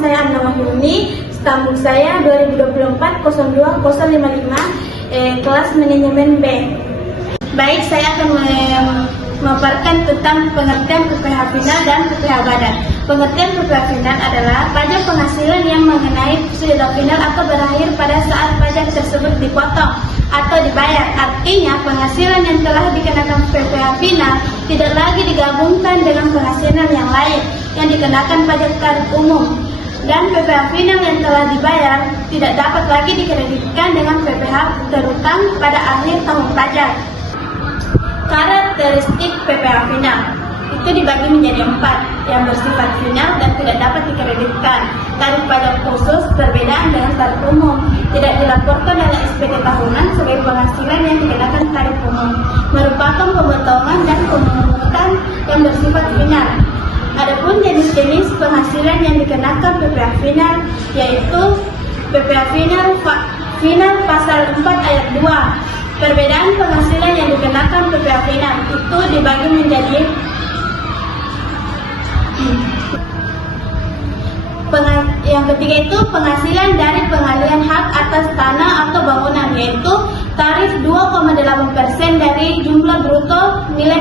saya Anna Wahyuni, stambuk saya 2024-02-055, kelas manajemen B. Baik, saya akan memaparkan tentang pengertian PPh final dan PPh badan. Pengertian PPh final adalah pajak penghasilan yang mengenai sudah final atau berakhir pada saat pajak tersebut dipotong atau dibayar. Artinya, penghasilan yang telah dikenakan PPh final tidak lagi digabungkan dengan penghasilan yang lain yang dikenakan pajak tarif umum. Dan PPh final yang telah dibayar tidak dapat lagi dikreditkan dengan PPh terutang pada akhir tahun pajak. Karakteristik PPh final itu dibagi menjadi 4, yang bersifat final dan tidak dapat dikreditkan. Tarif pajak khusus perbedaan dengan tarif umum, tidak dilaporkan dalam SPT tahunan sebagai penghasilan yang dikenakan tarif umum, merupakan pemotongan dan pemungutan yang bersifat final. Adapun jenis-jenis penghasilan yang dikenakan PPh final yaitu PPh final pasal 4 ayat 2. Perbedaan penghasilan yang dikenakan PPh final itu dibagi menjadi yang ketiga itu penghasilan dari pengalihan hak atas tanah atau bangunan, yaitu tarif 2,8% dari jumlah bruto nilai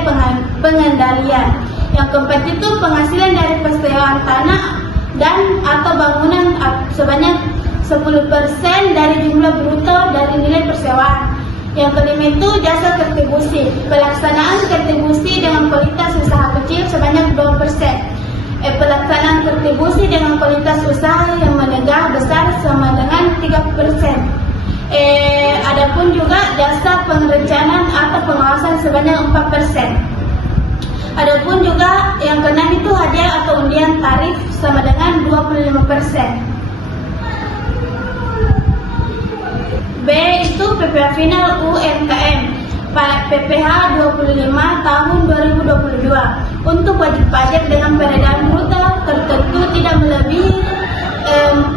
pengendalian. Yang keempat itu penghasilan dari persewaan tanah dan atau bangunan sebanyak 10% dari jumlah bruto dari nilai persewaan. Yang kelima itu jasa kontribusi, pelaksanaan kontribusi dengan kualitas usaha kecil sebanyak 2%. Pelaksanaan kontribusi dengan kualitas usaha yang menengah besar sama dengan 3%. Adapun juga jasa perencanaan atau pengawasan sebanyak 4%. Adapun juga yang keenam itu hadiah atau undian tarif sama dengan 25%. B itu PPh final UMKM PPh 25 tahun 2022 untuk wajib pajak dengan peredaran bruto tertentu tidak melebihi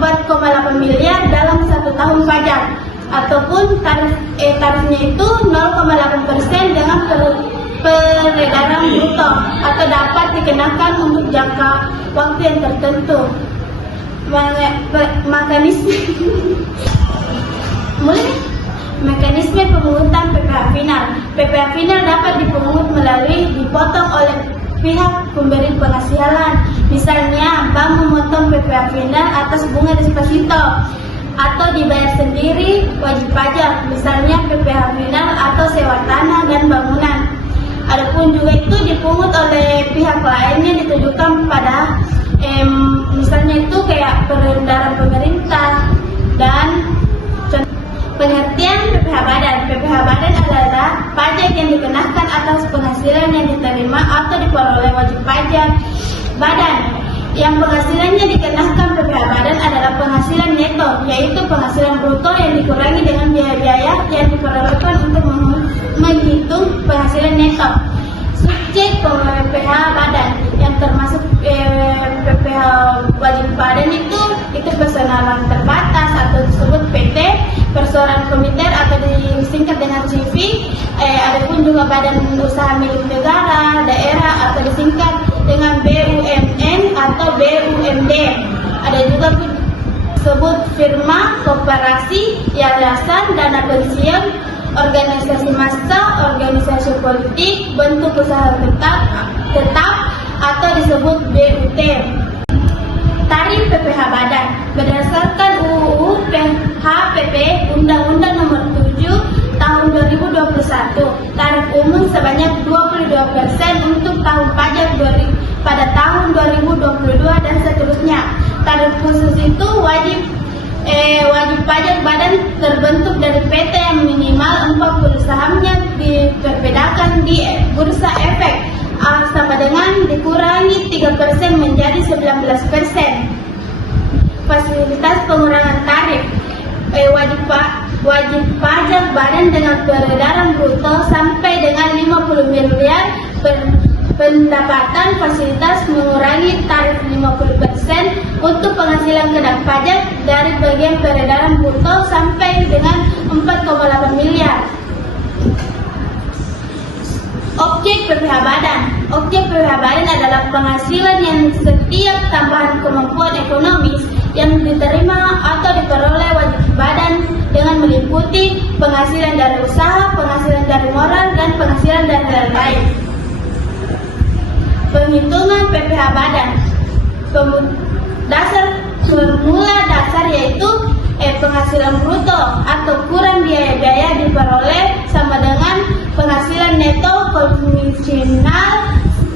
4,8 miliar dalam 1 tahun pajak, ataupun tarifnya itu 0,8% dengan peredaran bruto atau dapat dikenakan untuk jangka waktu yang tertentu. Mekanisme pemungutan PPh final. PPh final dapat dipungut melalui dipotong oleh pihak pemberi penghasilan. Misalnya, bank memotong PPh final atas bunga deposito atau dibayar sendiri wajib pajak, misalnya PPh final atau sewa tanah dan bangunan. Adapun juga itu dipungut oleh pihak lainnya ditujukan pada misalnya itu kayak perendaran pemerintah. Dan pengertian PPh badan. PPh badan adalah pajak yang dikenakan atas penghasilan yang diterima atau diperoleh wajib pajak badan. Yang penghasilannya dikenakan PPh badan adalah penghasilan neto, yaitu penghasilan bruto yang dikurangi dengan biaya-biaya yang diperlukan untuk menghitung penghasilan neto. Subjek PPh badan yang termasuk PPh wajib badan itu personalan terbatas atau disebut PT, perseorangan komiter atau disingkat dengan CV. Adapun juga badan usaha milik negara, daerah atau disingkat dengan BUMN atau BUMD. Ada juga disebut firma, koperasi, yayasan, dana pensiun, organisasi massa, organisasi politik, bentuk usaha tetap atau disebut BUT. Tarif PPh badan berdasarkan UU PHPP Undang-Undang Nomor 7 Tahun 2021. Tarif umum sebanyak 22% untuk tahun pajak pada tahun 2022 dan seterusnya. Tarif khusus itu wajib pajak badan terbentuk dari PT yang minimal 40 sahamnya diperbedakan di bursa efek sama dengan dikurangi 3% menjadi 19%. Fasilitas pengurangan tarif wajib pajak badan dengan peredaran bruto sampai dengan 50 miliar pendapatan. Fasilitas mengurangi tarif 50% untuk penghasilan kena pajak dari bagian peredaran bruto sampai dengan 4,8 miliar. Objek PPh badan. Objek PPh badan adalah penghasilan yang setiap tambahan kemampuan ekonomis yang diterima atau diperoleh wajib badan dengan meliputi penghasilan dari usaha, penghasilan dari moral, dan penghasilan dari lain-lain. Penghitungan PPh badan. Formula dasar yaitu penghasilan bruto atau kurang biaya-biaya diperoleh sama dengan penghasilan neto konvensional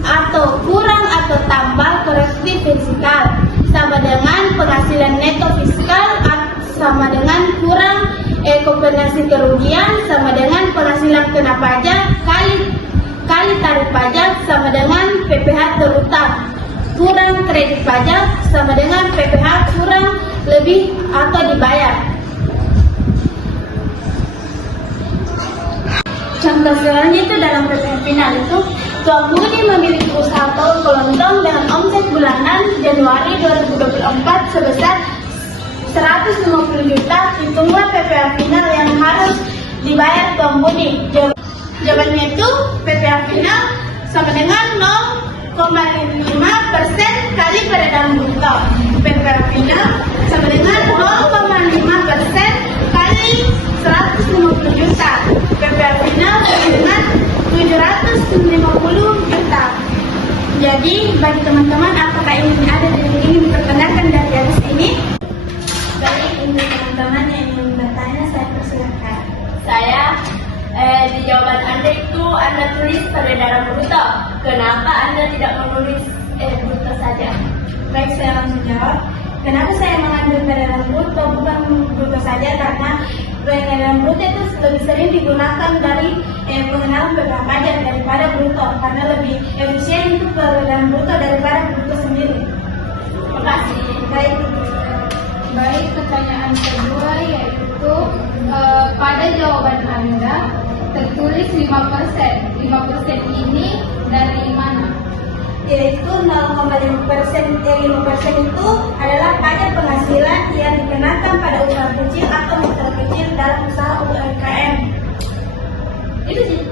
atau kurang atau tambah korektif fiskal sama dengan penghasilan neto fiskal sama dengan kurang kompensasi kerugian sama dengan penghasilan kena pajak kali tarif pajak sama dengan PPh terutang kurang kredit pajak sama dengan PPh kurang lebih atau dibayar. Contoh selanjutnya itu dalam PPh final itu, Tuan Budi memiliki usaha tahu kelontong dengan omset bulanan Januari 2024 sebesar 150 juta. Hitunglah PPh final yang harus dibayar Tuan Budi. Jawabannya itu PPh final sama dengan 0,5% kali peredaran bruto. PPh final sama dengan 0,5% kali 150 juta. PPh final sama dengan 750 juta. Jadi bagi teman-teman, apakah ingin diperkenalkan dari atas ini? Baik, untuk teman-teman yang ingin bertanya, saya persilakan. Saya di jawaban Anda itu Anda tulis peredaran bruto. Kenapa Anda tidak menulis bruto saja? Baik, saya langsung jawab. Kenapa saya mengambil peredaran bruto bukan bruto saja? Karena peredaran bruto itu lebih sering digunakan dari pengenalan PPh pajak daripada bruto, karena lebih efisien untuk peredaran bruto daripada bruto sendiri. Terima kasih. Baik, pertanyaan kedua yaitu pada jawaban Anda tertulis 5%. 5% ini dari mana? Yaitu 0,5% itu adalah pajak penghasilan yang dikenakan pada usaha kecil atau mikro kecil dalam usaha UMKM. Itu sih.